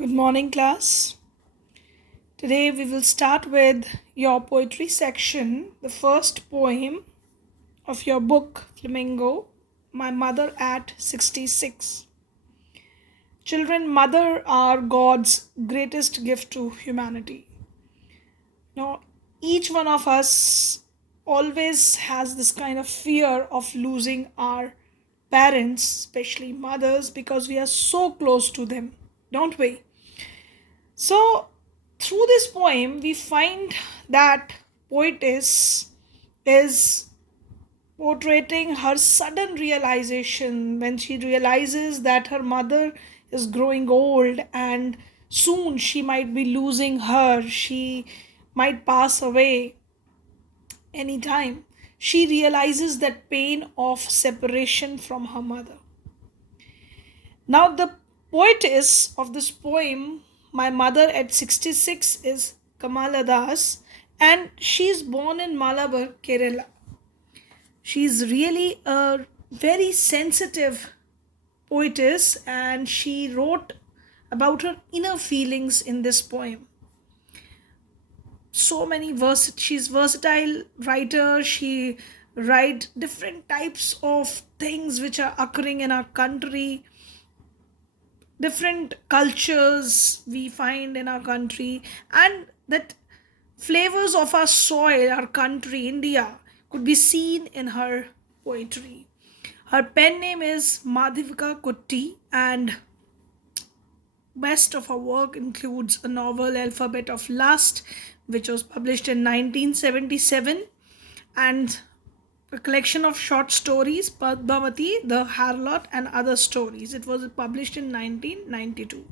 Good morning, class. Today we will start with your poetry section, the first poem of your book, Flamingo, My Mother at 66. Children, mother are God's greatest gift to humanity. Now, each one of us always has this kind of fear of losing our parents, especially mothers, because we are so close to them, don't we? So, through this poem, we find that poetess is portraying her sudden realization when she realizes that her mother is growing old and soon she might be losing her. She might pass away anytime. She realizes that pain of separation from her mother. Now, the poetess of this poem, My Mother at 66, is Kamala Das, and she is born in Malabar, Kerala. She is really a very sensitive poetess, and she wrote about her inner feelings in this poem. So many she's versatile writer. She write different types of things which are occurring in our country, different cultures we find in our country, and that flavors of our soil, our country, India, could be seen in her poetry. Her pen name is Madhivika Kutti, and best of her work includes a novel, Alphabet of Lust, which was published in 1977, and a collection of short stories, Padmavati, The Harlot, and Other Stories. It was published in 1992.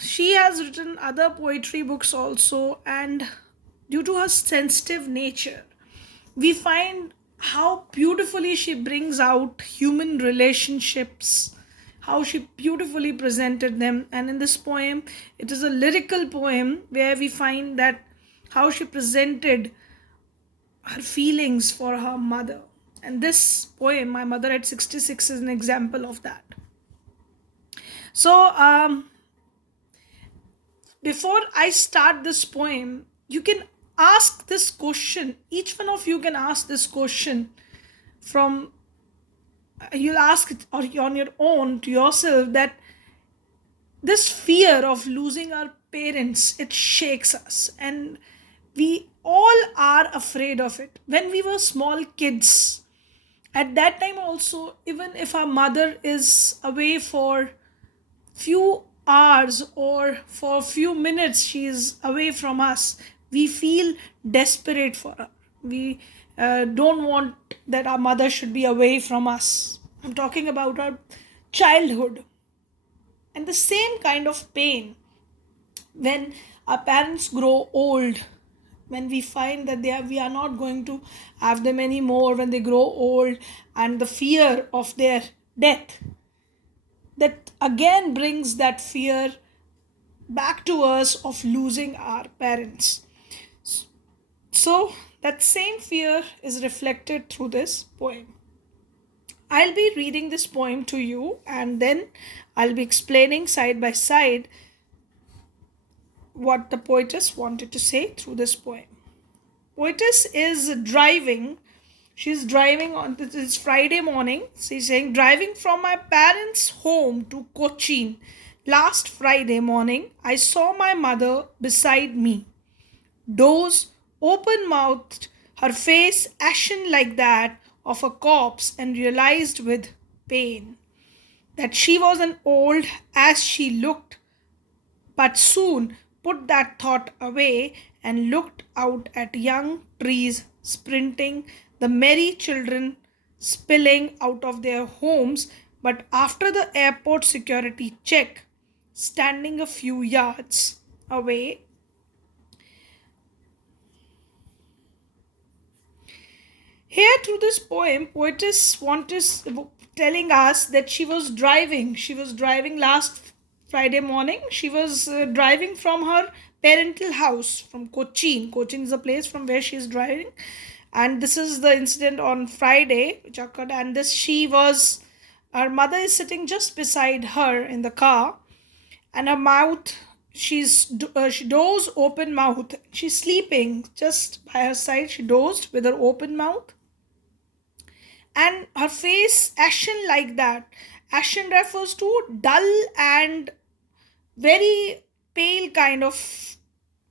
She has written other poetry books also, and due to her sensitive nature, we find how beautifully she brings out human relationships, how she beautifully presented them. And in this poem, it is a lyrical poem where we find that how she presented her feelings for her mother. And this poem, My Mother at 66, is an example of that. So, before I start this poem, you can ask this question. Each one of you can ask this question from, you'll ask it or on your own to yourself, that this fear of losing our parents, it shakes us, and we all are afraid of it. When we were small kids, at that time also, even if our mother is away for few hours or for few minutes, she is away from us, we feel desperate for her. We don't want that our mother should be away from us. I'm talking about our childhood. And the same kind of pain when our parents grow old, when we find that we are not going to have them anymore, when they grow old, and the fear of their death, that again brings that fear back to us of losing our parents. So that same fear is reflected through this poem. I'll be reading this poem to you, and then I'll be explaining side by side what the poetess wanted to say through this poem. Poetess is driving. She's driving on this Friday morning. She's saying, driving from my parents' home to Cochin last Friday morning, I saw my mother beside me. Doors open mouthed, her face ashen like that of a corpse, and realized with pain that she was an old as she looked, but soon put that thought away and looked out at young trees sprinting, the merry children spilling out of their homes, but after the airport security check, standing a few yards away. Here, through this poem, poetess is telling us that she was driving. She was driving last Friday morning. She was driving from her parental house from Cochin. Cochin is the place from where she is driving, and this is the incident on Friday which occurred. And this, her mother is sitting just beside her in the car, and her mouth, she dozed open mouth. She's sleeping just by her side. She dozed with her open mouth, and her face ashen like that. Ashen refers to dull and very pale kind of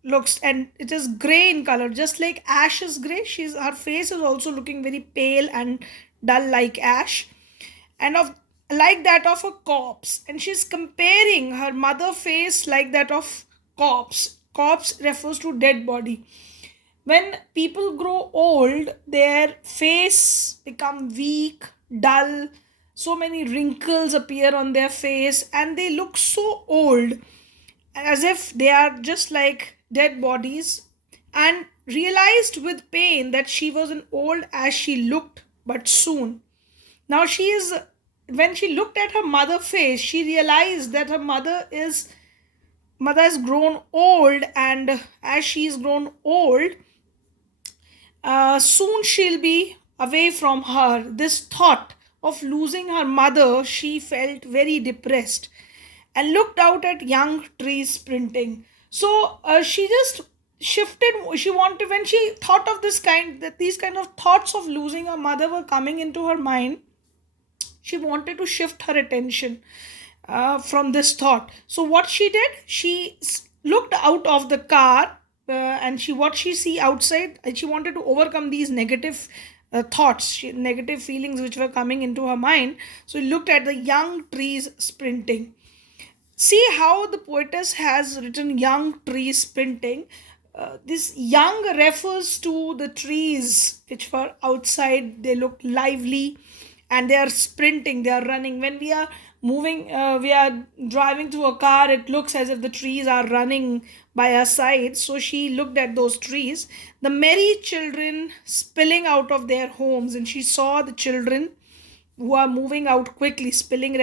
looks, and it is gray in color, just like ash is gray. She's Her face is also looking very pale and dull like ash, and of like that of a corpse. And she's comparing her mother face like that of corpse. Corpse refers to dead body. When people grow old, their face become weak, dull, so many wrinkles appear on their face, and they look so old, as if they are just like dead bodies. And realized with pain that she wasn't old as she looked, but soon. Now she is, when she looked at her mother face, she realized that her mother has grown old, and as she's grown old, soon she'll be away from her. This thought of losing her mother, she felt very depressed and looked out at young trees sprinting. So she just shifted. She wanted, when she thought of these kind of thoughts of losing her mother were coming into her mind, she wanted to shift her attention from this thought. So what she did, she looked out of the car, and what she see outside, and she wanted to overcome these negative thoughts, negative feelings which were coming into her mind. So she looked at the young trees sprinting. See how the poetess has written young trees sprinting. This young refers to the trees which were outside. They look lively and they are sprinting, they are running. When we are moving, we are driving through a car, it looks as if the trees are running by our side. So she looked at those trees, the merry children spilling out of their homes, and she saw the children who are moving out quickly. Spilling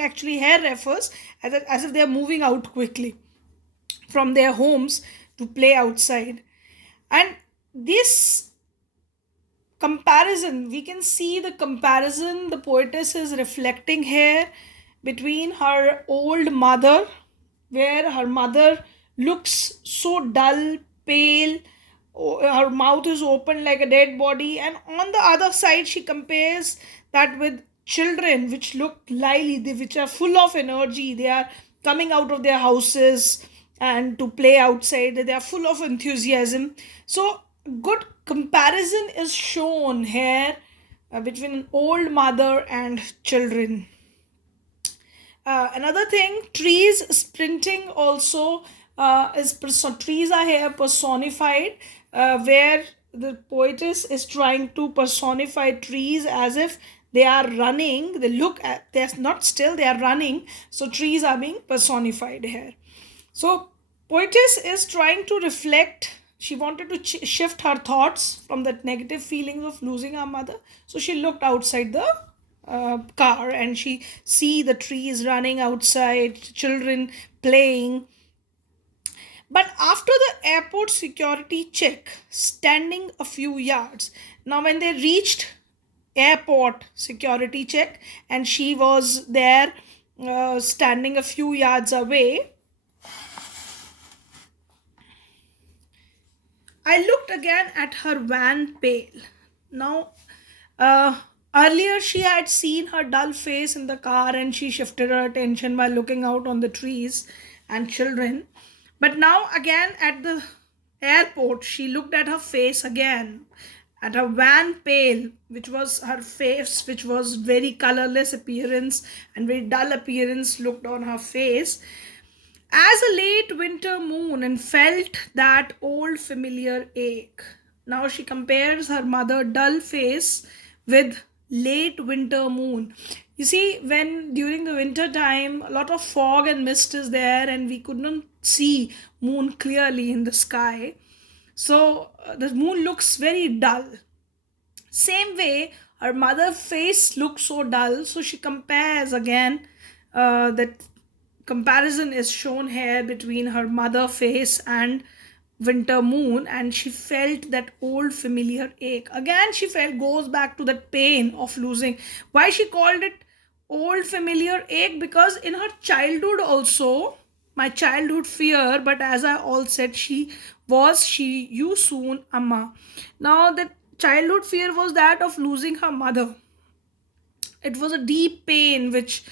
actually here refers as if they are moving out quickly from their homes to play outside. And this comparison, we can see the comparison the poetess is reflecting here between her old mother, where her mother looks so dull, pale, her mouth is open like a dead body, and on the other side she compares that with children which look lively, which are full of energy. They are coming out of their houses and to play outside, they are full of enthusiasm. So good comparison is shown here between an old mother and children. Another thing, trees sprinting also trees are here personified, where the poetess is trying to personify trees as if they are running. They look at, they're not still, they are running. So trees are being personified here. So poetess is trying to reflect. She wanted to shift her thoughts from that negative feelings of losing her mother. So she looked outside the car, and she see the trees running outside, children playing. But after the airport security check, standing a few yards. Now when they reached airport security check, and she was there standing a few yards away, I looked again at her wan pale. Now, earlier she had seen her dull face in the car, and she shifted her attention by looking out on the trees and children. But now, again at the airport, she looked at her face again, at her wan pale, which was her face, which was very colorless appearance and very dull appearance looked on her face as a late winter moon, and felt that old familiar ache. Now she compares her mother dull face with late winter moon. You see, when during the winter time, a lot of fog and mist is there, and we could not see moon clearly in the sky. So the moon looks very dull. Same way, her mother face looks so dull, so she compares again. That comparison is shown here between her mother face and winter moon, and she felt that old familiar ache. Again, she felt, goes back to that pain of losing. Why she called it old familiar ache, because in her childhood also, my childhood fear, but as I all said, she you soon amma. Now the childhood fear was that of losing her mother. It was a deep pain which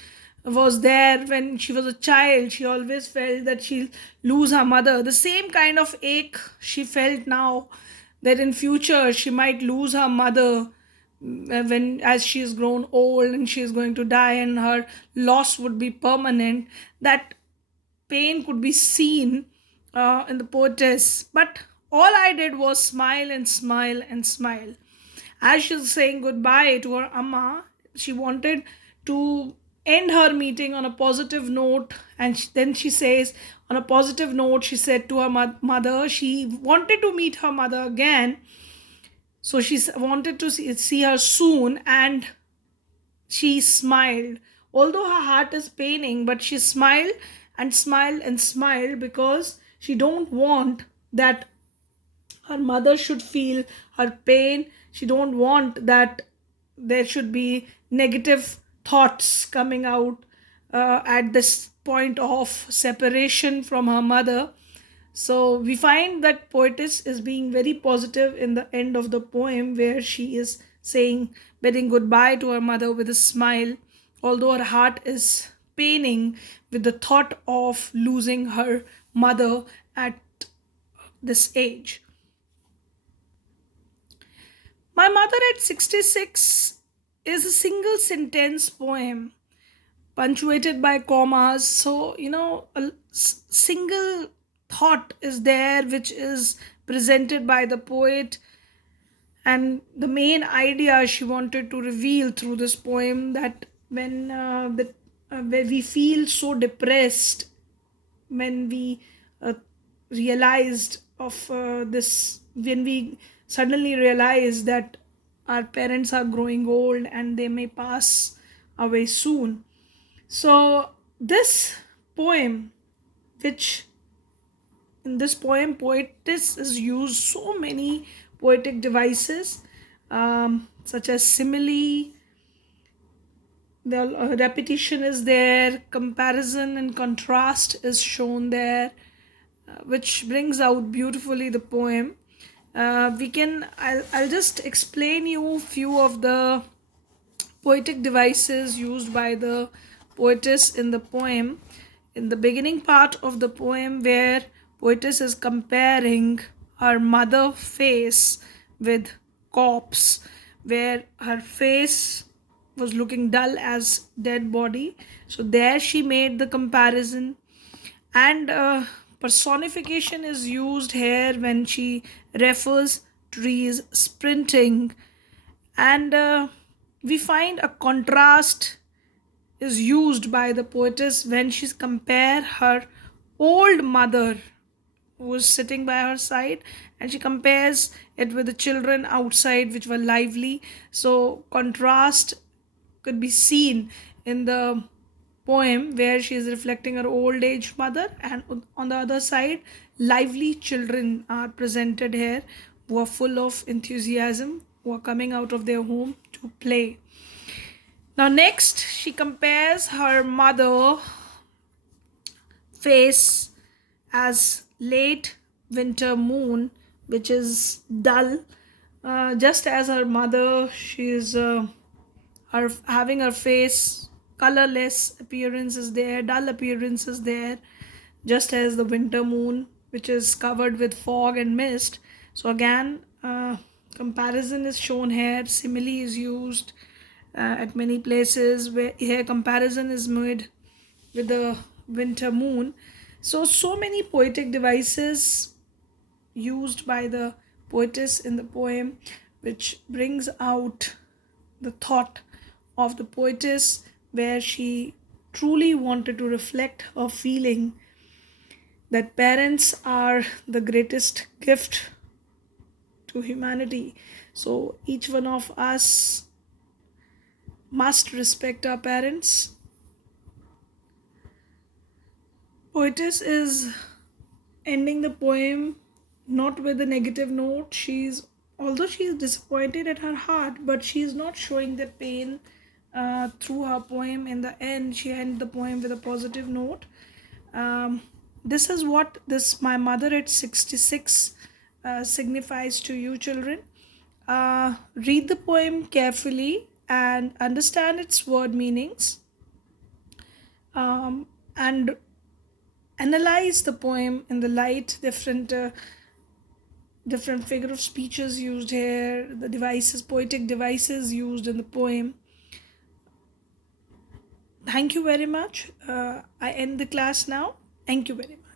was there when she was a child. She always felt that she'll lose her mother. The same kind of ache she felt now, that in future she might lose her mother, when as she is grown old and she is going to die and her loss would be permanent. That pain could be seen in the poetess. But all I did was smile and smile and smile. As she's saying goodbye to her amma, she wanted to end her meeting on a positive note, and then she says, on a positive note, she said to her mother, she wanted to meet her mother again, so she wanted to see her soon, and she smiled. Although her heart is paining, but she smiled and smiled and smiled, because she don't want that her mother should feel her pain. She don't want that there should be negative thoughts coming out at this point of separation from her mother. So we find that poetess is being very positive in the end of the poem, where she is saying, bidding goodbye to her mother with a smile, although her heart is paining with the thought of losing her mother at this age. My Mother at 66 is a single sentence poem punctuated by commas. So, a single thought is there which is presented by the poet, and the main idea she wanted to reveal through this poem, that when we feel so depressed, when we uh, realized of this when we suddenly realize that our parents are growing old and they may pass away soon. So this poem, which in this poem poetess has used so many poetic devices, such as simile, the repetition is there, comparison and contrast is shown there, which brings out beautifully the poem. I'll just explain you few of the poetic devices used by the poetess in the poem. In the beginning part of the poem, where poetess is comparing her mother face with corpse, where her face was looking dull as dead body, so there she made the comparison. And personification is used here when she refers trees sprinting. And we find a contrast is used by the poetess when she compare her old mother who was sitting by her side, and she compares it with the children outside which were lively. So contrast could be seen in the poem, where she is reflecting her old age mother, and on the other side lively children are presented here, who are full of enthusiasm, who are coming out of their home to play. Now next, she compares her mother face as late winter moon, which is dull. Just as her mother, she is her having her face colorless appearance is there, dull appearance is there, just as the winter moon, which is covered with fog and mist. So again, comparison is shown here. Simile is used at many places, where here comparison is made with the winter moon. So many poetic devices used by the poetess in the poem, which brings out the thought of the poetess, where she truly wanted to reflect her feeling that parents are the greatest gift to humanity. So each one of us must respect our parents. Poetess is ending the poem not with a negative note. Although she is disappointed at her heart, but she is not showing the pain through her poem. In the end, she ended the poem with a positive note. Um, this is what this my mother at 66 signifies to you, children. Read the poem carefully and understand its word meanings, and analyze the poem in the light different figure of speeches used here, the devices, poetic devices used in the poem. Thank you very much. I end the class now. Thank you very much.